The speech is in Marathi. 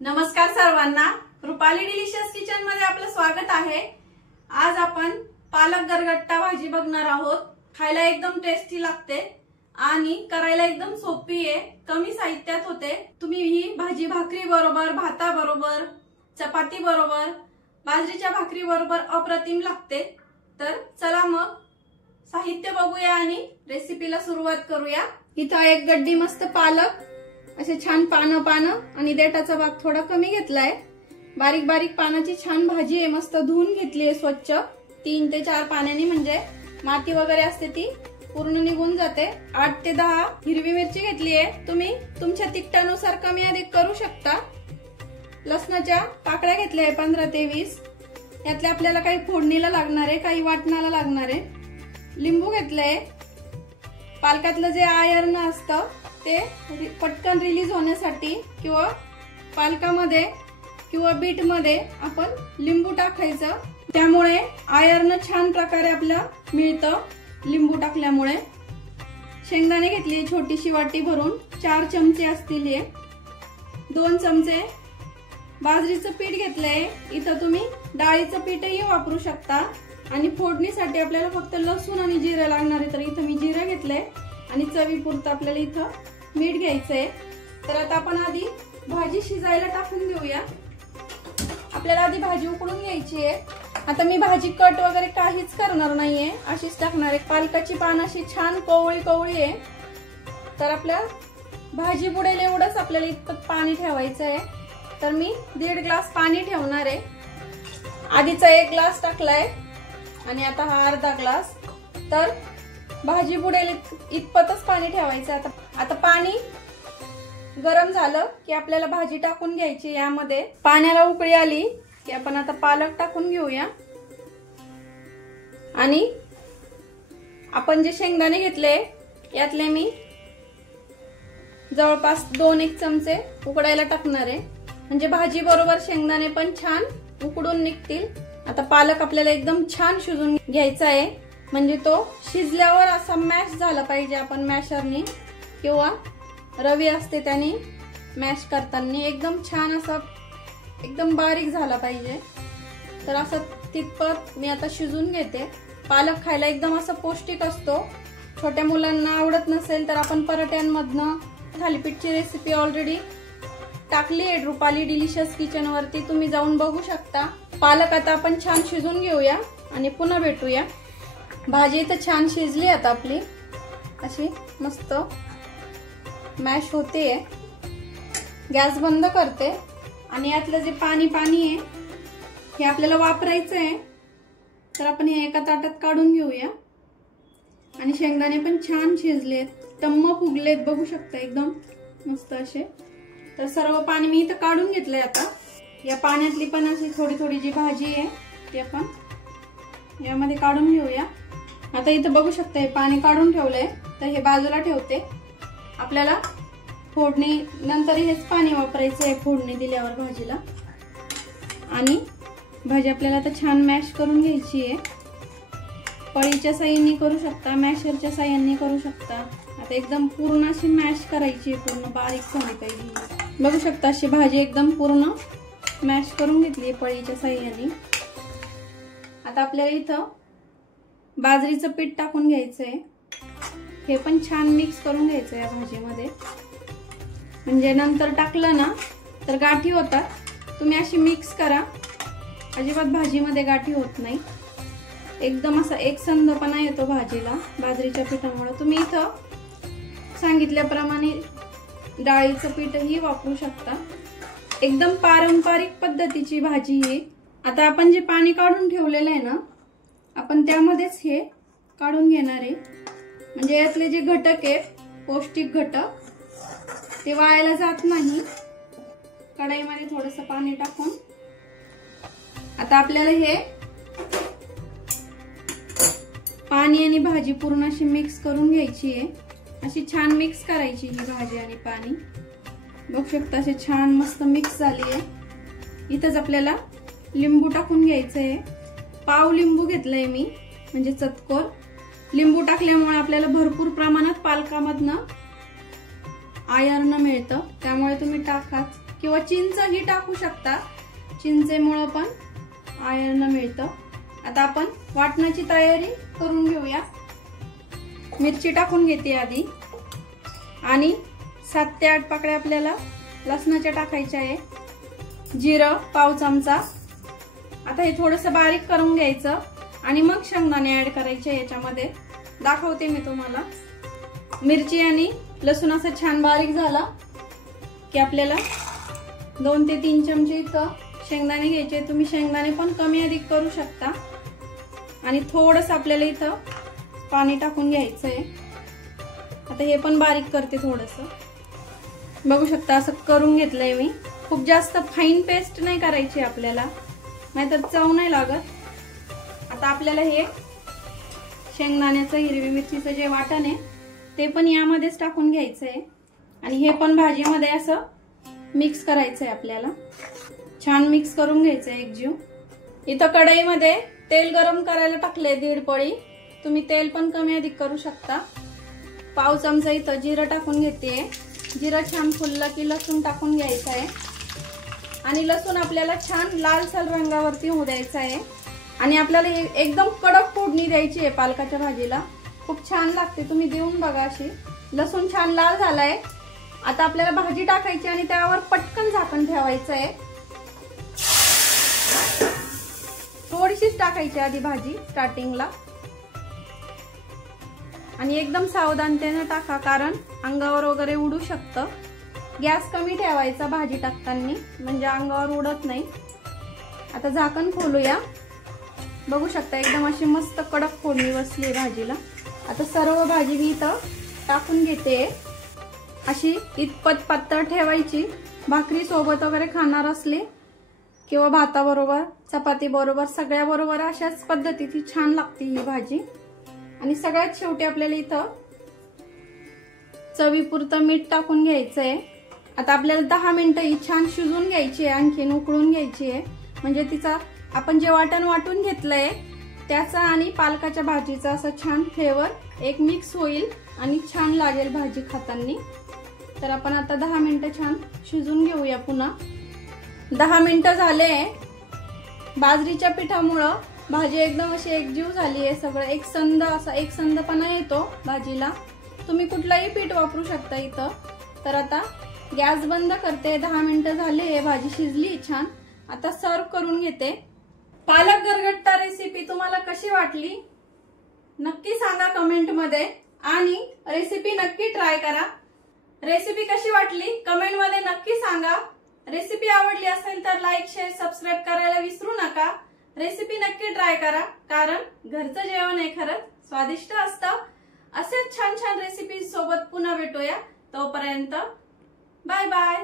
नमस्कार सर्वांना, रुपाली डिलिशियस किचन मध्ये आपलं स्वागत आहे। आज आपण पालक गरगट्टा भाजी बघणार आहोत। खायला एकदम टेस्टी लागते आणि करायला एकदम सोपी आहे, कमी साहित्यात होते। तुम्ही ही भाजी भाकरी बरोबर, भाता बरोबर, चपाती बरोबर, बाजरीच्या भाकरी बरोबर अप्रतिम लागते। तर चला मग साहित्य बघूया आणि रेसिपीला सुरुवात करूया। इथं एक गड्डी मस्त पालक, असे छान पानं आणि देठाचा भाग थोडा कमी घेतलाय। बारीक बारीक पानाची छान भाजी आहे, मस्त धुवून घेतली आहे स्वच्छ 3 ते 4 पाण्याने, म्हणजे माती वगैरे असते ती पूर्ण निघून जाते। 8 ते 10 हिरवी मिरची घेतली आहे, तुम्ही तुमच्या तिखटानुसार कमी अधिक करू शकता। लसणाच्या पाकळ्या घेतल्या आहे 15 ते 20, यातले आपल्याला काही फोडणीला लागणार आहे, काही वाटणाला लागणार आहे। लिंबू घेतलंय, पालकातलं जे आयर्न असतं ते पटकन रिलीज होण्यासाठी, किंवा पालकामध्ये किंवा बीट मध्ये आपण लिंबू टाकायचं, त्यामुळे आयर्न छान प्रकारे आपल्याला मिळतं लिंबू टाकल्यामुळे। शेंगदाणे घेतली छोटीशी वाटी भरून, 4 चमचे असतील हे। 2 चमचे बाजरीचं पीठ घेतलंय, इथं तुम्ही डाळीचं पीठही वापरू शकता। आणि फोडणीसाठी आपल्याला फक्त लसूण आणि जिरं लागणार आहे, तर इथं मी जिरं घेतलंय आणि चवीपुरतं आपल्याला इथं मीठ घ्यायचंय। तर आता आपण आधी भाजी शिजायला टाकून घेऊया। आपल्याला आधी भाजी उकळून घ्यायची आहे। आता मी भाजी कट वगैरे काहीच करणार नाहीये, अशीच टाकणार आहे। पालकाची पान अशी छान कवळी आहे, तर आपल्या भाजी बुडेल एवढंच आपल्याला इतकं पाणी ठेवायचं आहे। तर मी 1.5 ग्लास पाणी ठेवणार आहे। आधीचा 1 ग्लास टाकलाय आणि आता हा अर्धा ग्लास, तर भाजी बुडेल इतपतच पाणी ठेवायचं। आता पाणी गरम झालं की आपल्याला भाजी टाकून घ्यायची। यामध्ये पाण्याला उकळी आली की आपण आता पालक टाकून घेऊया। आणि आपण जे शेंगदाणे घेतले यातले मी जवळपास 2-1 चमचे उकडायला टाकणार आहे, म्हणजे भाजी बरोबर शेंगदाणे पण छान उकडून निघतील। आता पालक आपल्याला एकदम छान शिजून घ्यायचा आहे, म्हणजे तो शिजल्यावर असा मॅश झाला पाहिजे। आपण मॅशरनी किंवा रवी असते त्याने मॅश करताना एकदम छान असा एकदम बारीक झाला पाहिजे। तर असं तितपत मी आता शिजून घेते। पालक खायला एकदम असं पौष्टिक असतो। छोट्या मुलांना आवडत नसेल तर आपण पराठ्यांमधनं थालीपीठची रेसिपी ऑलरेडी टाकली आहे रुपाली डिलिशियस किचन वरती, तुम्ही जाऊन बघू शकता। पालक आता आपण छान शिजून घेऊया आणि पुन्हा भेटूया। भाजी तर छान शिजली, आता आपली अशी मस्त मॅश होते। गॅस बंद करते आणि यातलं जे पाणी आहे हे आपल्याला वापरायचं आहे, तर आपण हे एका ताटात काढून घेऊया। आणि शेंगदाणे पण छान शिजलेत, टम्म फुगलेत, बघू शकता एकदम मस्त असे। तर सर्व पाणी मी इथं काढून घेतलंय। आता या पाण्यातली पण अशी थोडी जी भाजी आहे ती आपण यामध्ये काढून घेऊया। आता इथं बघू शकता हे पाणी काढून ठेवलंय, तर हे बाजूला ठेवते। आपल्याला फोडणी नंतर हेच पाणी वापरायचं आहे फोडणी दिल्यावर भाजीला। आणि भाजी आपल्याला आता छान मॅश करून घ्यायची आहे। पळीच्या साहाय्याने करू शकता, मॅशरच्या साहाय्याने करू शकता। आता एकदम पूर्ण अशी मॅश करायची, पूर्ण बारीक झाली पाहिजे। बघू शकता अशी भाजी एकदम पूर्ण मॅश करून घेतली पळीच्या साहाय्याने। आता आपल्याला इथं बाजरीचं पीठ टाकून घ्यायचंय, हे पण छान मिक्स करून घ्यायचं या भाजीमध्ये, म्हणजे नंतर टाकलं ना तर गाठी होतात। तुम्ही अशी मिक्स करा, अजिबात भाजीमध्ये गाठी होत नाही, एकदम असा एकसंधपणा येतो भाजीला बाजरीच्या पिठामुळे। तुम्ही इथं सांगितल्याप्रमाणे डाळीचं पीठही वापरू शकता। एकदम पारंपरिक पद्धतीची भाजी ही। आता आपण जे पाणी काढून ठेवलेलं आहे ना, आपण त्यामध्येच हे काढून घेणार आहे, म्हणजे यातले जे घटक आहेत पौष्टिक घटक ते वायाला जात नाही। कढईमध्ये थोडंसं पाणी टाकून आता आपल्याला हे पाणी आणि भाजी पूर्ण अशी मिक्स करून घ्यायची आहे। अशी छान मिक्स करायची ही भाजी आणि पाणी। बघू शकता अशी छान मस्त मिक्स झाली आहे। इथंच आपल्याला लिंबू टाकून घ्यायचंय, पाव लिंबू घेतलंय मी, म्हणजे चतकोर। लिंबू टाकल्यामुळे आपल्याला भरपूर प्रमाणात पालकामधनं आयर्न मिळतं, त्यामुळे तुम्ही टाकाच। किंवा चिंच ही टाकू शकता, चिंचेमुळे पण आयर्न मिळतं। आता आपण वाटणाची तयारी करून घेऊया। मिरची टाकून घेते आधी आणि 7 ते 8 पाकळ्या आपल्याला लसणाच्या टाकायच्या आहे। जिरं पाव चमचा। आता हे थोडंसं बारीक करून घ्यायचं आणि मग शेंगदाणे ऍड करायचे याच्यामध्ये, दाखवते मी तुम्हाला। मिरची आणि लसूण असं छान बारीक झाला की आपल्याला 2 ते 3 चमचे इथं शेंगदाणे घ्यायचे। तुम्ही शेंगदाणे पण कमी अधिक करू शकता आणि थोडंसं आपल्याला इथं पाणी टाकून घ्यायचंय। आता हे पण बारीक करते थोडंसं, बघू शकता असं करून घेतलंय मी। खूप जास्त फाईन पेस्ट नाही करायची आपल्याला, नाहीतर चव नाही लागत। आता आपल्याला हे शेंगदाण्याचं हिरवी मिरचीचं जे वाटण आहे ते पण यामध्येच टाकून घ्यायचंय आणि हे पण भाजीमध्ये असं मिक्स करायचंय आपल्याला। छान मिक्स करून घ्यायचंय एकजीव। इथं कढईमध्ये तेल गरम करायला टाकले 1.5 पळी, तुम्ही तेल पण कमी अधिक करू शकता। पाव चमचा इथं जिरं टाकून घेते। जिरं छान फुललं की लसूण टाकून घ्यायचं आहे आणि लसूण आपल्याला छान लालसर रंगावरती होऊ द्यायचा आहे आणि आपल्याला एकदम कडक फोडणी द्यायची आहे पालकाच्या भाजीला, खूप छान लागते। तुम्ही देऊन बघा अशी। लसूण छान लाल झालाय, आता आपल्याला भाजी टाकायची आणि त्यावर पटकन झाकण ठेवायचं आहे। थोडीशीच टाकायची आधी भाजी स्टार्टिंगला आणि एकदम सावधानतेने टाका, कारण अंगावर वगैरे उडू शकतं। गॅस कमी ठेवायचा भाजी टाकताना, म्हणजे अंगावर उडत नाही। आता झाकण खोलूया, बघू शकता एकदम अशी मस्त कडक फोडणी बसली भाजीला। आता सर्व भाजी मी इथं टाकून घेते। अशी इतपत पातळ ठेवायची, भाकरी सोबत वगैरे खाणार असले किंवा भाताबरोबर चपाती बरोबर सगळ्या बरोबर अशाच पद्धतीची छान लागते ही भाजी। आणि सगळ्यात शेवटी आपल्याला इथं चवीपुरतं मीठ टाकून घ्यायचंय। आता आपल्याला 10 मिनिटं ही छान शिजून घ्यायची आहे, आणखीन उकळून घ्यायची आहे, म्हणजे तिचा आपण जे वाटण वाटून घेतलंय त्याचा आणि पालकाच्या भाजीचा असं छान फ्लेवर एक मिक्स होईल आणि छान लागेल भाजी खाताना। तर आपण आता 10 मिनिटं छान शिजून घेऊया पुन्हा। 10 मिनिटं झाले। बाजरीच्या पिठामुळं भाजी एकदम अशी एकजीव झाली आहे, सगळं एकसंध असा एकसंधपणा येतो भाजीला। तुम्ही कुठलाही पीठ वापरू शकता इथं। तर आता गॅस बंद करते, 10 मिनिटं झाले, भाजी शिजली छान। आता सर्व करून घेते। पालक गरगट्टा रेसिपी तुम्हाला कशी वाटली नक्की सांगा कमेंट मध्ये आणि रेसिपी नक्की ट्राय करा। रेसिपी कशी वाटली कमेंट मध्ये नक्की सांगा। रेसिपी आवडली असेल तर लाईक शेअर सबस्क्राईब करायला विसरू नका। रेसिपी नक्की ट्राय करा, कारण घरचं जेवण हे खरंच स्वादिष्ट असतं। असेच छान छान रेसिपी सोबत पुन्हा भेटूया, तोपर्यंत बाय बाय।